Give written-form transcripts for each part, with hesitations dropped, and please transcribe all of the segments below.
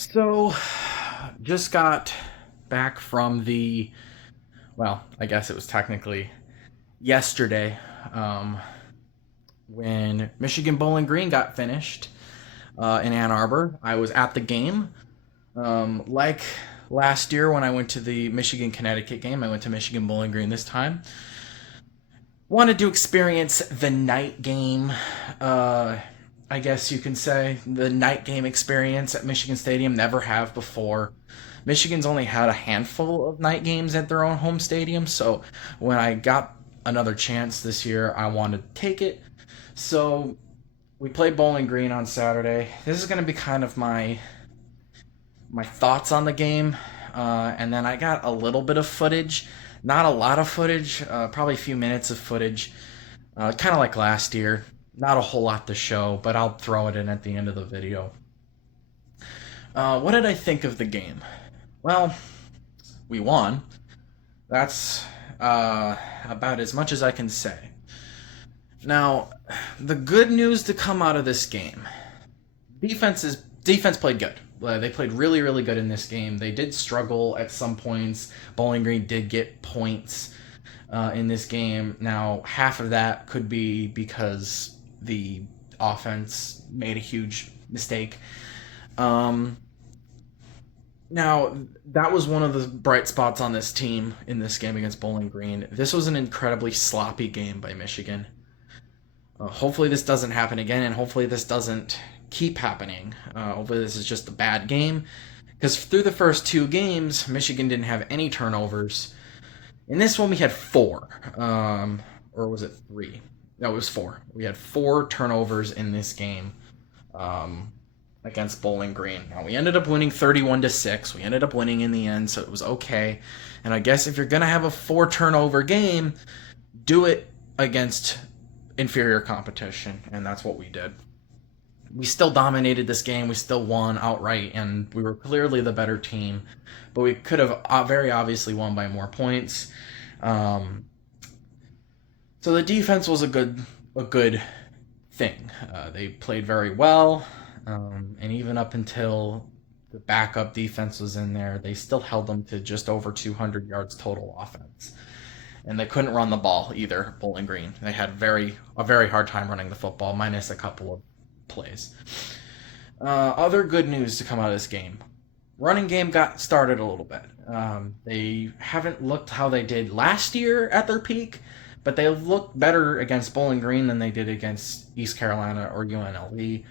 So, just got back from I guess it was technically yesterday, um, when Michigan Bowling Green got finished in Ann Arbor. I was at the game. Like last year when I went to the Michigan Connecticut game, I went to Michigan Bowling Green this time. Wanted to experience the night game, uh, I guess you can say, the night game experience at Michigan Stadium. Never have before. Michigan's only had a handful of night games at their own home stadium, so when I got another chance this year, I wanted to take it. So we played Bowling Green on Saturday. This is going to be kind of my thoughts on the game, and then I got a little bit of footage, not a lot of footage, probably a few minutes of footage, kind of like last year. Not a whole lot to show, but I'll throw it in at the end of the video. What did I think of the game? Well, we won. That's about as much as I can say. Now, the good news to come out of this game: defense played good. They played really, really good in this game. They did struggle at some points. Bowling Green did get points in this game. Now, half of that could be because the offense made a huge mistake. Um, Now, that was one of the bright spots on this team in this game against Bowling Green. This was an incredibly sloppy game by Michigan. Hopefully, this doesn't happen again, and hopefully, this doesn't keep happening. Hopefully, this is just a bad game. Because through the first two games, Michigan didn't have any turnovers. In this one, we had four. Or was it three? No, it was four. We had four turnovers in this game. Against Bowling Green. Now we ended up winning 31-6. We ended up winning in the end, so it was okay. And I guess if you're gonna have a four turnover game, do it against inferior competition, and that's what we did. We still dominated this game. We still won outright, and we were clearly the better team. But we could have very obviously won by more points. Um, so the defense was a good thing. They played very well. And even up until the backup defense was in there, they still held them to just over 200 yards total offense. And they couldn't run the ball either, Bowling Green. They had a very hard time running the football, minus a couple of plays. Other good news to come out of this game. Running game got started a little bit. They haven't looked how they did last year at their peak, but they looked better against Bowling Green than they did against East Carolina or UNLV.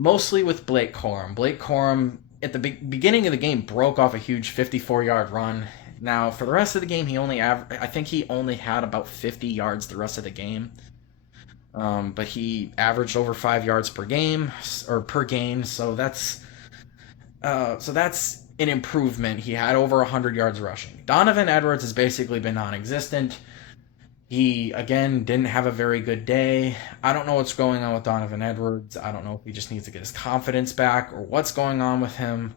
Mostly with Blake Corum. Blake Corum, at the beginning of the game, broke off a huge 54-yard run. Now, for the rest of the game, I think he only had about 50 yards the rest of the game. But he averaged over 5 yards per game, or per game, so that's an improvement. He had over 100 yards rushing. Donovan Edwards has basically been non-existent. He, again, didn't have a very good day. I don't know what's going on with Donovan Edwards. I don't know if he just needs to get his confidence back or what's going on with him,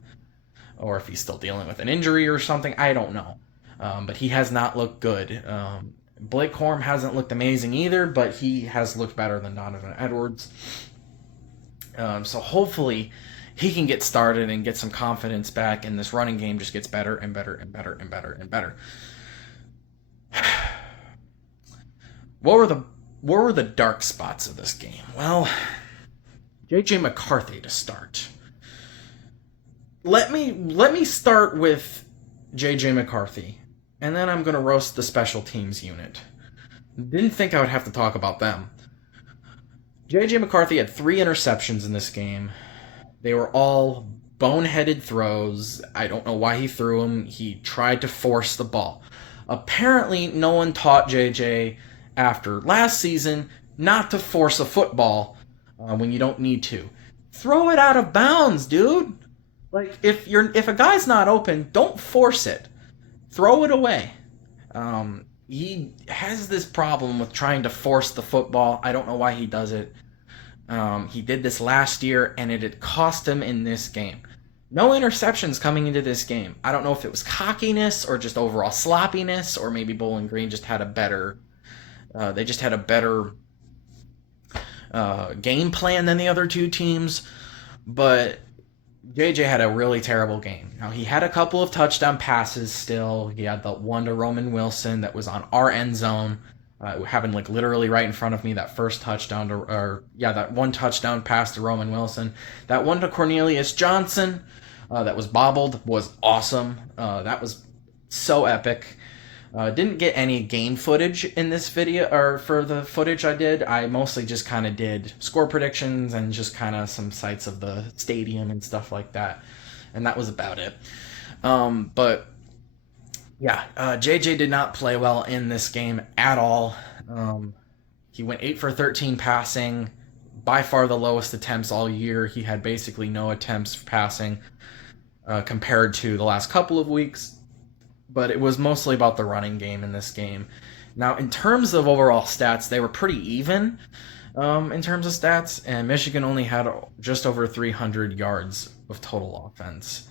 or if he's still dealing with an injury or something. I don't know. But he has not looked good. Blake Corum hasn't looked amazing either, but he has looked better than Donovan Edwards. So hopefully he can get started and get some confidence back, and this running game just gets better and better and better and better and better. What were the dark spots of this game? Well, JJ McCarthy to start. Let me start with JJ McCarthy, and then I'm gonna roast the special teams unit. Didn't think I would have to talk about them. JJ McCarthy had 3 interceptions in this game. They were all boneheaded throws. I don't know why he threw them. He tried to force the ball. Apparently, no one taught JJ after last season not to force a football when you don't need to. Throw it out of bounds, dude. Like if a guy's not open, don't force it. Throw it away. He has this problem with trying to force the football. I don't know why he does it. He did this last year, and it had cost him in this game. No interceptions coming into this game. I don't know if it was cockiness or just overall sloppiness, or maybe Bowling Green just had a better game plan than the other two teams. But JJ had a really terrible game. Now he had a couple of touchdown passes still. He had the one to Roman Wilson that was on our end zone. It happened like literally right in front of me. That first touchdown to, or yeah, that one touchdown pass to Roman Wilson. That one to Cornelius Johnson, that was bobbled, was awesome. That was so epic. Didn't get any game footage in this video, or for the footage I did. I mostly just kind of did score predictions and just kind of some sights of the stadium and stuff like that. And that was about it. But yeah, JJ did not play well in this game at all. He went 8 for 13 passing, by far the lowest attempts all year. He had basically no attempts passing compared to the last couple of weeks, but it was mostly about the running game in this game. Now, in terms of overall stats, they were pretty even in terms of stats, and Michigan only had just over 300 yards of total offense.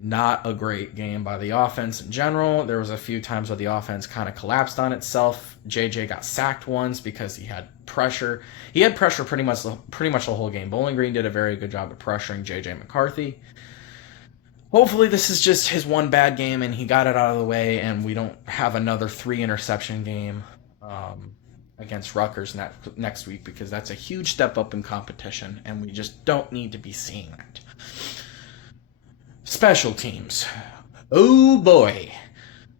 Not a great game by the offense in general. There was a few times where the offense kind of collapsed on itself. JJ got sacked once because he had pressure. He had pressure pretty much the whole game. Bowling Green did a very good job of pressuring JJ McCarthy. Hopefully this is just his one bad game and he got it out of the way and we don't have another 3 interception game against Rutgers next week, because that's a huge step up in competition and we just don't need to be seeing that. Special teams. Oh boy.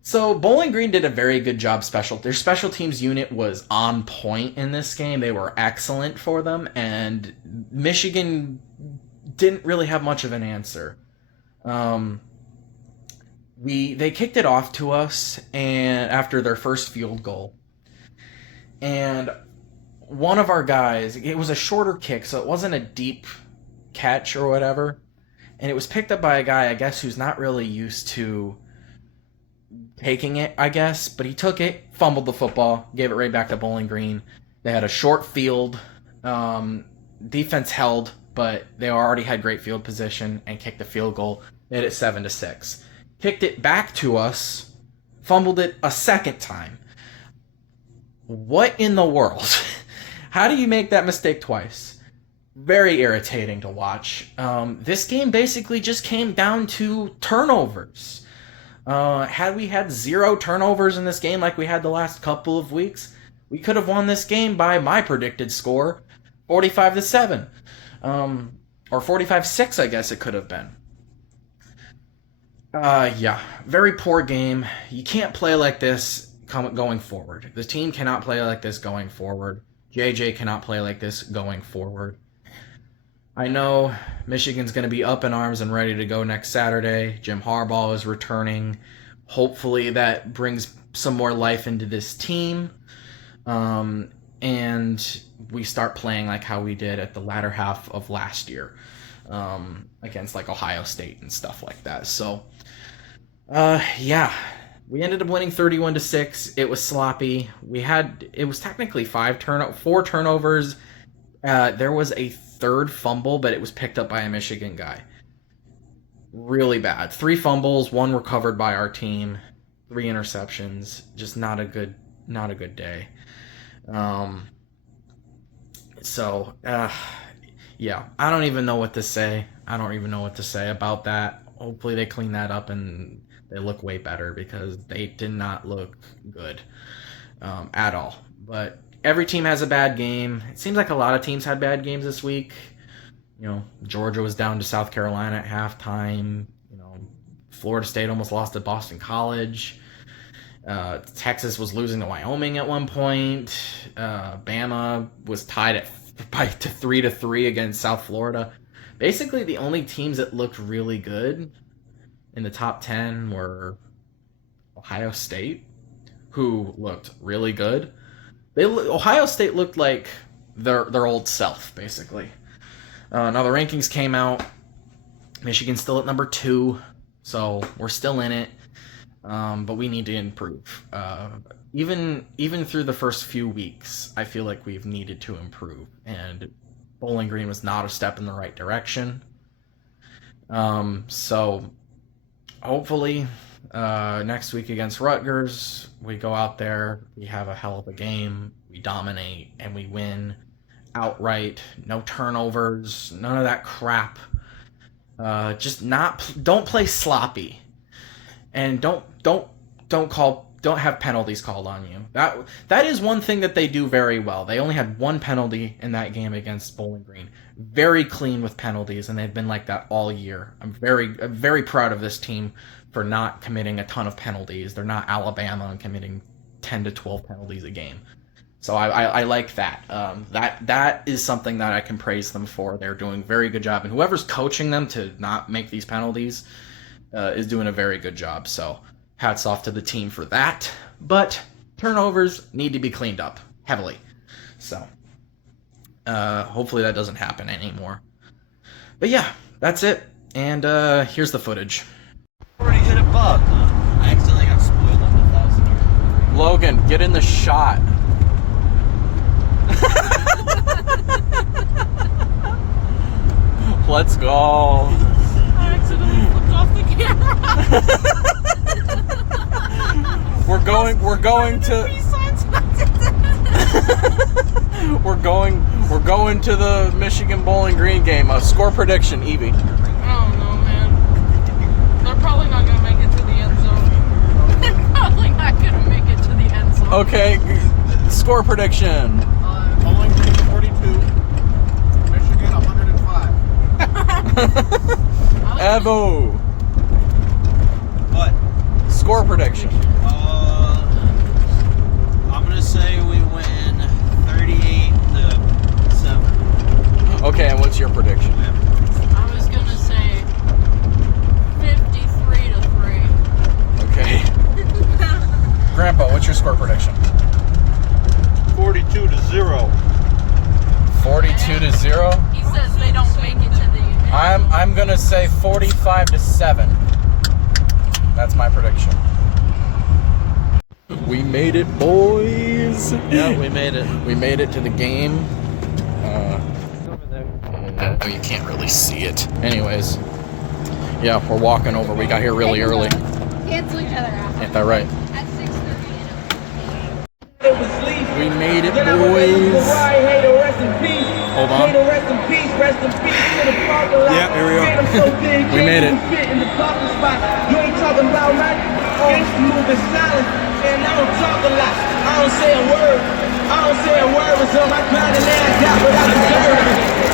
So Bowling Green did a very good job their special teams unit was on point in this game. They were excellent for them, and Michigan didn't really have much of an answer. Um, they kicked it off to us and after their first field goal. And one of our guys, it was a shorter kick, so it wasn't a deep catch or whatever. And it was picked up by a guy, I guess, who's not really used to taking it, I guess. But he took it, fumbled the football, gave it right back to Bowling Green. They had a short field. Defense held, but they already had great field position and kicked the field goal. Made it 7-6. Kicked it back to us, fumbled it a second time. What in the world? How do you make that mistake twice? Very irritating to watch. This game basically just came down to turnovers. Had we had 0 turnovers in this game like we had the last couple of weeks, we could have won this game by my predicted score, 45-7. Or 45-6, I guess it could have been. Yeah, very poor game. You can't play like this going forward. The team cannot play like this going forward. JJ cannot play like this going forward. I know Michigan's going to be up in arms and ready to go next Saturday. Jim Harbaugh is returning. Hopefully that brings some more life into this team. And we start playing like how we did at the latter half of last year against like Ohio State and stuff like that. So, yeah, we ended up winning 31-6. It was sloppy. It was technically 4 turnovers. There was a third fumble, but it was picked up by a Michigan guy. Really bad. 3 fumbles, 1 recovered by our team, 3 interceptions. Just not a good day. So, yeah, I don't even know what to say. I don't even know what to say about that. Hopefully they clean that up and they look way better, because they did not look good at all. But every team has a bad game. It seems like a lot of teams had bad games this week. Georgia was down to South Carolina at halftime. Florida State almost lost to Boston College. Texas was losing to Wyoming at one point. Bama was tied to 3-3 against South Florida. Basically, the only teams that looked really good in the top 10 were Ohio State, who looked really good. Ohio State looked like their old self, basically. Now the rankings came out. Michigan's still at number 2, so we're still in it. But we need to improve. Even through the first few weeks, I feel like we've needed to improve, and Bowling Green was not a step in the right direction. So hopefully next week against Rutgers, we go out there, we have a hell of a game, we dominate, and we win outright. No turnovers, none of that crap. Just don't play sloppy, and don't have penalties called on you. That is one thing that they do very well. They only had one penalty in that game against Bowling Green. Very clean with penalties, and they've been like that all year. I'm very proud of this team for not committing a ton of penalties. They're not Alabama and committing 10 to 12 penalties a game. So I like that. That is something that I can praise them for. They're doing a very good job, and whoever's coaching them to not make these penalties is doing a very good job. So hats off to the team for that. But turnovers need to be cleaned up heavily. So hopefully that doesn't happen anymore. But yeah, that's it. And here's the footage. Already hit a bug. I accidentally got spoiled on the 1,000 yard. Logan, get in the shot. Let's go. I accidentally flipped off the camera. We're going to we're going to the Michigan Bowling Green game. Score prediction, Evie. Oh no, man. They're probably not gonna make it to the end zone. They're probably not gonna make it to the end zone. Okay, score prediction. Bowling Green 42, Michigan 105. Evo. What? Score prediction. I'm gonna say we win 38 to 7. Okay, and what's your prediction? I was gonna say 53 to 3. Okay. Grandpa, what's your score prediction? 42 to 0. 42 to 0. He says they don't make it to the end zone. I'm gonna say 45 to 7. That's my prediction. We made it, boys. Yeah, we made it. We made it to the game. Oh, you can't really see it. Anyways, yeah, we're walking over. We got here really early. Cancel each other out. Ain't that right? At 6:30. We made it, boys. Hold on. Yeah, here we are. We made it. You ain't talking about right? Gangsta moving silent, and I don't talk a lot. I don't say a word. I don't say a word. It's on my grind, and now I got what I deserve.